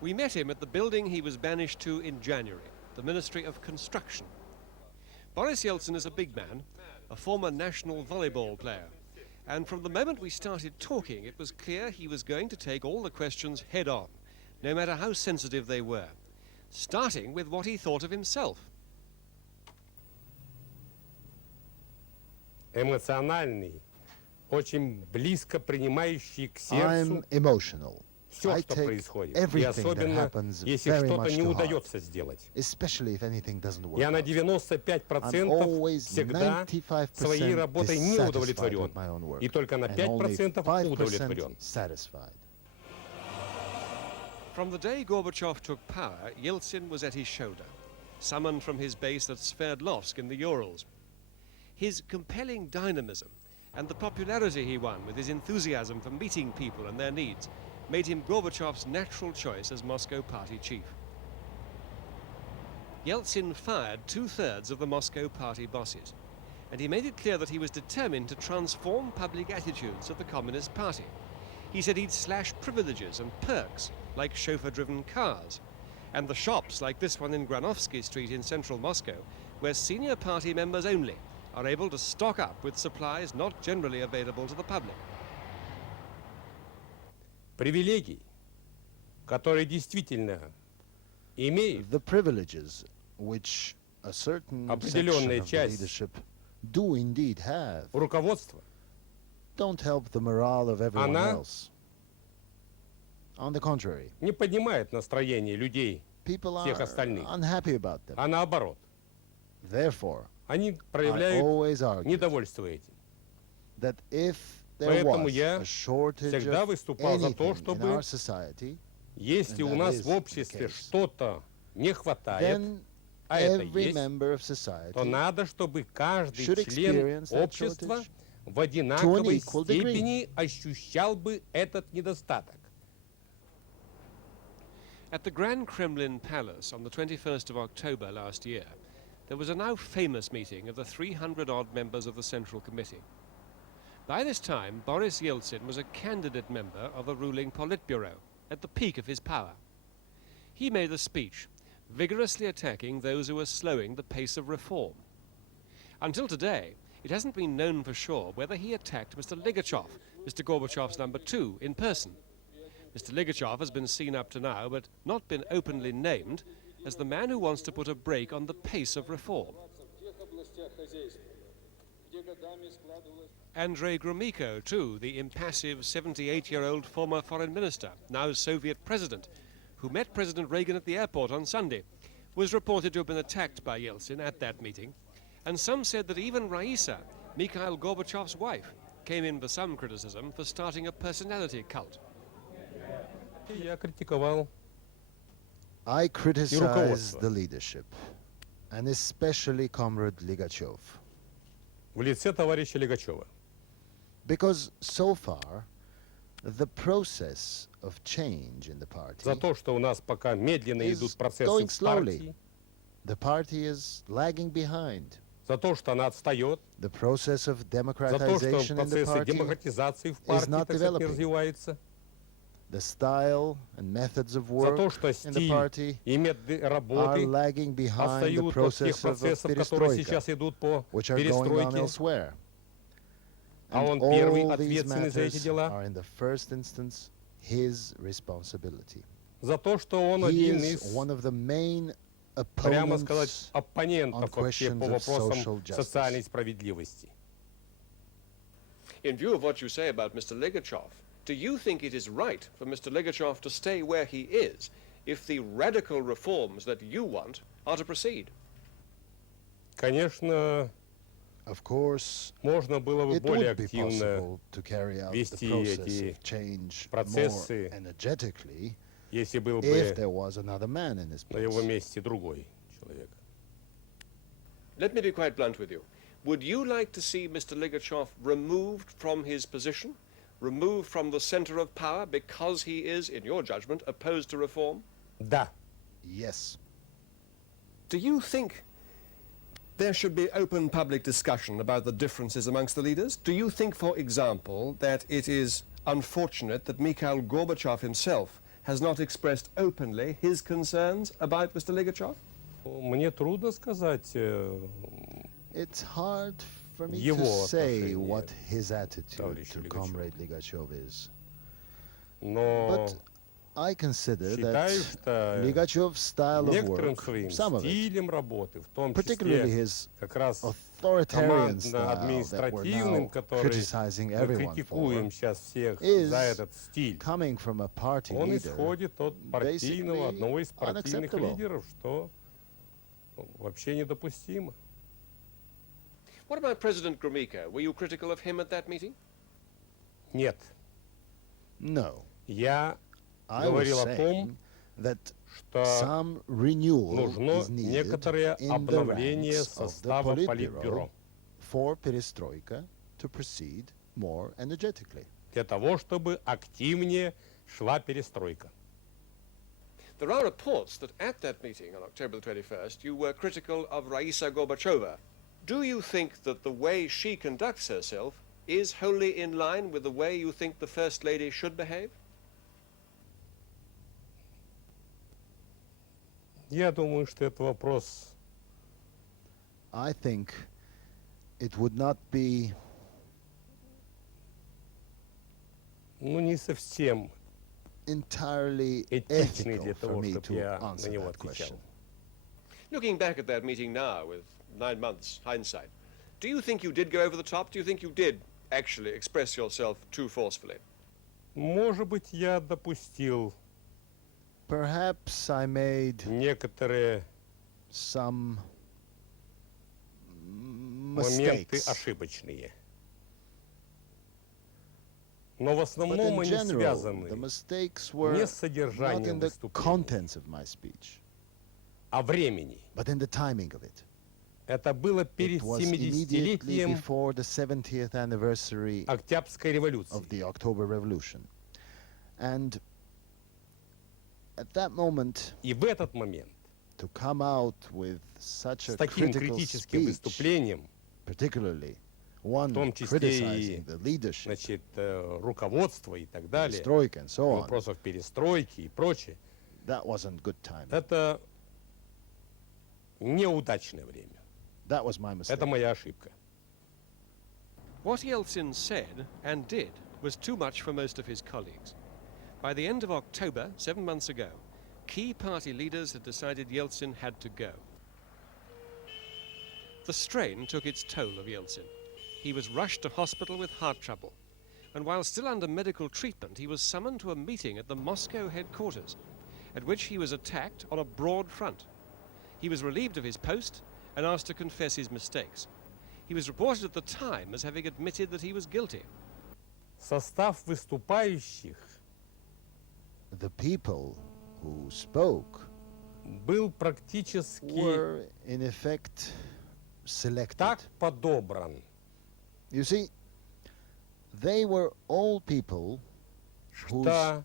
We met him at the building he was banished to in January, the Ministry of Construction. Boris Yeltsin is a big man, a former national volleyball player. And from the moment we started talking, it was clear he was going to take all the questions head on, no matter how sensitive they were, starting with what he thought of himself. Эмоциональный, очень близко принимающий к сердцу I'm emotional. все, I что take происходит. И everything that особенно, happens если very что-то much не to heart, удается сделать. especially if anything doesn't work Я на out. 95% I'm always всегда 95% своей работой не dissatisfied удовлетворен. with my own work, И только на and only 5% 5% удовлетворен. satisfied. From the day Gorbachev took power, Yeltsin was at his shoulder, summoned from his base at Sverdlovsk in the Urals. His compelling dynamism and the popularity he won with his enthusiasm for meeting people and their needs made him Gorbachev's natural choice as Moscow party chief. Yeltsin fired 2/3 of the Moscow party bosses, and he made it clear that he was determined to transform public attitudes of the Communist Party. He said he'd slash privileges and perks like chauffeur-driven cars, and the shops like this one in Granovsky Street in central Moscow, where senior party members only are able to stock up with supplies not generally available to the public. Привилегий, которые действительно имеют The privileges which a certain section определенная of the часть leadership do indeed have руководства, don't help the morale of everyone Она else. On the contrary, не поднимает настроение людей, people are всех остальных, unhappy about them. а наоборот. Therefore, Они I проявляют always argue недовольство этим. that if there Поэтому was я a shortage всегда of выступал за то, anything in чтобы our society, если And у that нас is в the обществе case. что-то не хватает, then а это every есть, member of то society надо, чтобы каждый should член experience that общества shortage в одинаковой equal degree. степени ощущал бы этот недостаток. At the Grand Kremlin Palace on the 21st of October last year, there was a now famous meeting of the 300-odd members of the Central Committee. By this time, Boris Yeltsin was a candidate member of the ruling Politburo, at the peak of his power. He made a speech, vigorously attacking those who were slowing the pace of reform. Until today, it hasn't been known for sure whether he attacked Mr. Ligachev, Mr. Gorbachev's number 2, in person. Mr. Ligachev has been seen up to now, but not been openly named, as the man who wants to put a brake on the pace of reform. Andrei Gromyko, too, the impassive 78-year-old former foreign minister, now Soviet president, who met President Reagan at the airport on Sunday, was reported to have been attacked by Yeltsin at that meeting, and some said that even Raisa, Mikhail Gorbachev's wife, came in for some criticism for starting a personality cult. Я критиковал I criticize руководство. the leadership, and especially Comrade Ligachev, в лице товарища Лигачева. because so far the process of change in the party, За то, что у нас пока медленно is идут процессы going в slowly. партии, the party is lagging behind. за то, что она отстает, The process of за то, что democratization in the процессы party, демократизации в партии, not так сказать, не developing. развиваются, the style and methods of за work то, что in the стиль party и методы are работы lagging behind the отстают от тех process of процессов, которые perestroika, сейчас идут по which are going on перестройке, elsewhere. а And он первый all these ответственный за эти matters дела, are in the first instance his responsibility. за то, что он He один is из, one of the main прямо сказать, opponents оппонентов вообще questions по of вопросам social justice. социальной справедливости. In view of what you say about Mr. Ligachev, do you think it is right for Mr. Ligachev to stay where he is if the radical reforms that you want are to proceed? Конечно, Of course, можно было бы it более would be активно possible to carry out the вести process эти of change процессы, more energetically если был if бы there was another man in his на его place. месте другой человек. Let me be quite blunt with you. Would you like to see Mr. Ligachev removed from his position, removed from the center of power because he is, in your judgment, opposed to reform? Да, Yes. Do you think there should be open public discussion about the differences amongst the leaders? Do you think, for example, that it is unfortunate that Mikhail Gorbachev himself has not expressed openly his concerns about Mr. Ligachev? Мне трудно сказать. It's hard for me to Его say отношение what his attitude товарищу to Лигачеву. Comrade Ligachev is. Но But I consider that считаю, что Ligachev's style of некоторым work, своим some of it, стилем работы, в том particularly числе his как раз authoritarian style that we're командно-административным, now который criticizing мы everyone for, критикуем сейчас всех is за этот стиль, coming from a party он leader, исходит от партийного, basically одного из партийных unacceptable. лидеров, что вообще недопустимо. What about President Gromyko? Were you critical of him at that meeting? Нет, No. я I was говорил о том, saying that что some renewal нужно is needed некоторое in the обновление ranks of the состава Politburo Политбюро for perestroika to proceed more energetically. для того, чтобы активнее шла перестройка. There are reports that at that meeting on October the 21st, you were critical of Raisa Gorbachova. Do you think that the way she conducts herself is wholly in line with the way you think the First Lady should behave? Я думаю, что это вопрос I think it would not be не совсем entirely этичный ethical для for того, me чтобы to я на answer него that question. отвечал. Looking back at that meeting now with 9 months hindsight, do you think you did go over the top? Do you think you did actually express yourself too forcefully? Может быть, я допустил Perhaps I made некоторые some моменты mistakes. ошибочные. Но в But основном in они general, the связаны mistakes не were с not содержанием in the выступления, contents of my speech, а времени. but in the timing of it. Это было перед It was immediately 70-летием before the 70th anniversary Октябрьской революции. of the October Revolution. And at that moment, И в этот момент to come out with such с a таким critical критическим speech, выступлением, particularly one том числе criticizing и, the leadership, значит, руководство и так далее, perestroika and so on, вопросов перестройки и прочее, that wasn't good timing. это неудачное время. That was my mistake. Это моя ошибка. What Yeltsin said and did was too much for most of his colleagues. By the end of October, 7 months ago, key party leaders had decided Yeltsin had to go. The strain took its toll of Yeltsin. He was rushed to hospital with heart trouble, and while still under medical treatment, he was summoned to a meeting at the Moscow headquarters, at which he was attacked on a broad front. He was relieved of his post and asked to confess his mistakes. He was reported at the time as having admitted that he was guilty. Состав выступающих The people who spoke был практически were, in effect, selected. так подобран, You see, they were all people whose что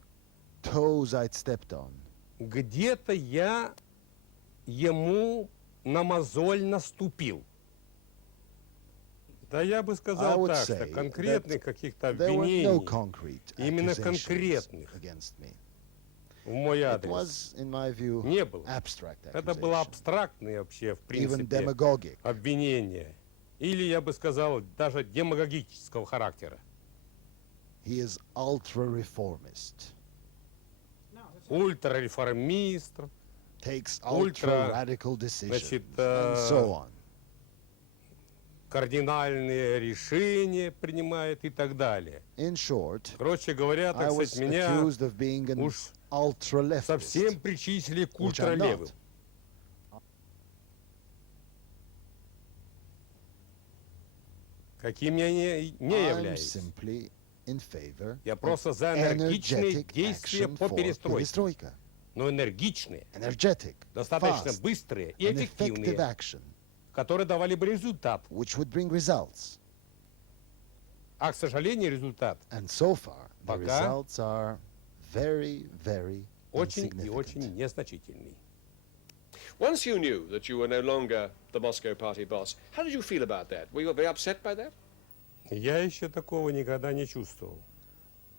toes I'd stepped on. где-то я ему на мозоль наступил. Да я бы I сказал would так, что say конкретных каких-то There were no обвинений concrete именно accusations конкретных against me. в мой It адрес was, in my view, не было. abstract Это было accusation, абстрактные вообще, в even принципе, demagogic. обвинения. Или, я бы сказал, даже демагогического характера. He is ultra-reformist, Ультрареформист, takes Ultra, ultra-radical decisions, значит, and so on. кардинальные решения принимает и так далее. In short, Короче говоря, I так was сказать, меня accused of being an уж ultra-leftist, совсем причислили к which I'm not. ультралевым. Каким я не I'm являюсь. simply in favor Я of просто за энергичные energetic действия action по for перестройке. perestroika. Но энергичные, Energetic, достаточно fast, быстрые и and effective эффективные, action, которые давали бы результат. which would bring results. А, к сожалению, результат And so far, the Пока results are very, very очень и insignificant. очень незначительный. Once you knew that you were no longer the Moscow party boss, how did you feel about that? Were you very upset by that? Я еще такого никогда не чувствовал.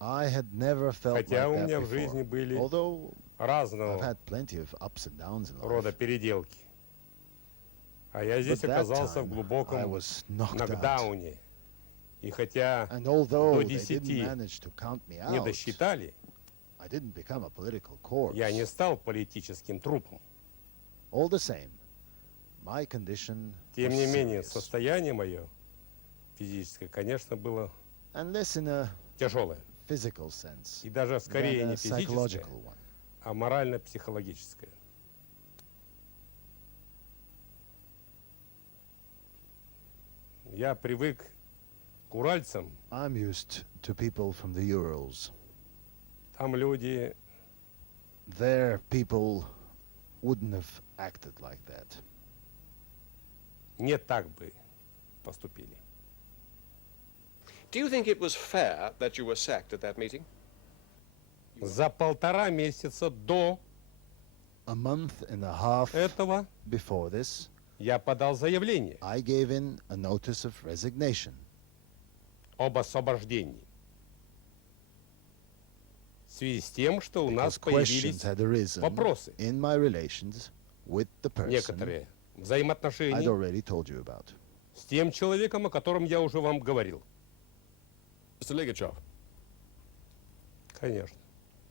I had never felt Хотя like у that меня в жизни before. были Although I've разного had plenty of ups and downs in рода life. переделки. А я But здесь that оказался в time, I глубоком was knocked out. нокдауне. И хотя And although до they didn't 10 manage to count me не out, досчитали, I didn't become a political corpse. я не стал политическим трупом. All the same, my condition Тем was не менее, serious. состояние мое физическое, конечно, было And less in a тяжелое. physical sense И даже скорее than не a физическое, psychological one. а морально-психологическое. Я привык к уральцам. I'm used to people from the Urals. Там люди Their people wouldn't have acted like that. не так бы поступили. Do you think it was fair that you were sacked at that meeting? За 1,5 месяца до A month and a half этого before this, я подал заявление I gave in a notice of resignation об освобождении. В связи с тем, что у нас because questions появились had arisen вопросы, in my relations with the person некоторые I'd взаимоотношения already told you about. с тем человеком, о котором я уже вам говорил. Mr. Ligachev, Конечно.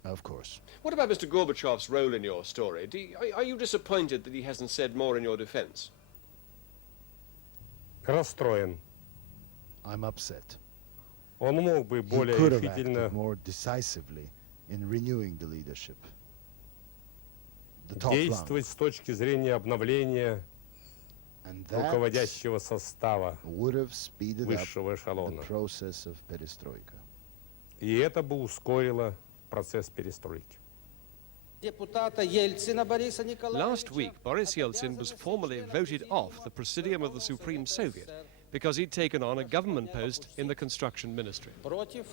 Of course. What about Mr. Gorbachev's role in your story? Are you disappointed that he hasn't said more in your defense? Расстроен. I'm upset. Он мог бы He более could have решительно acted more decisively in renewing the leadership. The top действовать с точки зрения обновления round. And that руководящего состава would have speeded up высшего the эшелона. process of perestroika. И это бы ускорило процесс перестройки. Депутата Ельцина Бориса Николаевича. Last week, Boris Yeltsin was formally voted off the Presidium of the Supreme Soviet because he'd taken on a government post in the construction ministry. Против?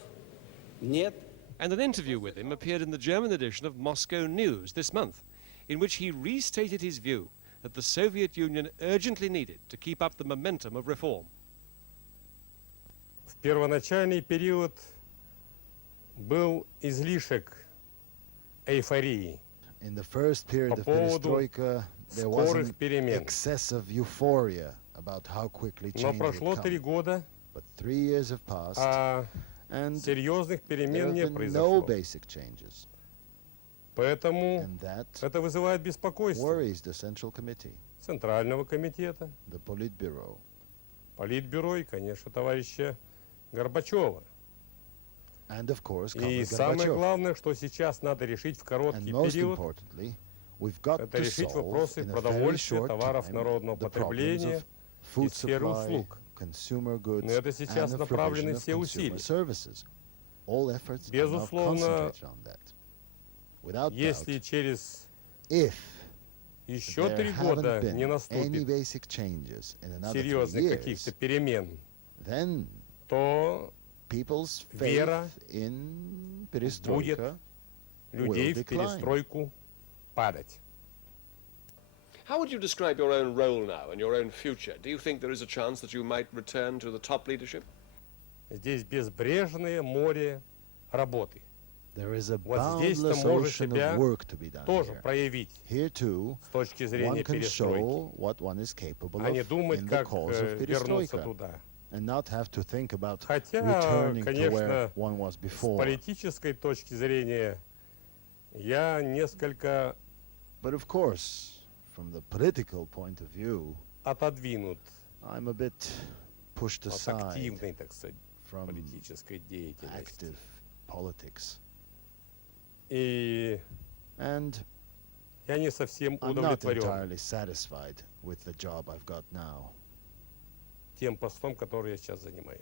Нет. And an interview with him appeared in the German edition of Moscow News this month, in which he restated his view that the Soviet Union urgently needed to keep up the momentum of reform. В первоначальный период был излишек эйфории, In the first period По of поводу perestroika, there скорых wasn't перемен. excessive euphoria about how quickly Но change прошло would 3 come. года, But 3 years have passed, а and серьезных there перемен have не been no произошло. basic changes. Поэтому And that это вызывает беспокойство worries the Central Committee, Центрального комитета, the Politburo, Политбюро и, конечно, товарища Горбачева. and of course, И Comrade самое Gorbachev. главное, что сейчас надо решить в And короткий most период, importantly, we've got это to решить solve вопросы in a very продовольствия, short товаров time народного the problems потребления of food и сферы supply, услуг. consumer goods, На это сейчас and the направлены provision of все consumer усилия. services. All efforts are now Безусловно, concentrated on that. Without Если doubt, через if еще there 3 haven't года не been any наступит basic changes in another 3 серьезных years, каких-то перемен, then то people's вера faith in будет perestroika людей в decline. перестройку падать. How would you describe your own role now and your own future? Do you think there is a chance that you might return to the top leadership? Здесь безбрежное море работы. There is a Вот здесь-то boundless может ocean себя of work to be done тоже here. проявить Here too, с точки one зрения can перестройки, show what one is capable а не of думать, in the как cause of вернуться perestroika, туда. and not have to think about Хотя, returning to where конечно, one was с before. политической точки зрения я несколько But of course, from the political point of view, отодвинут I'm a bit pushed от aside активной, так сказать, from политической деятельности. active politics. И And я не совсем I'm not удовлетворен entirely satisfied with the job I've got now. тем постом, который я сейчас занимаю.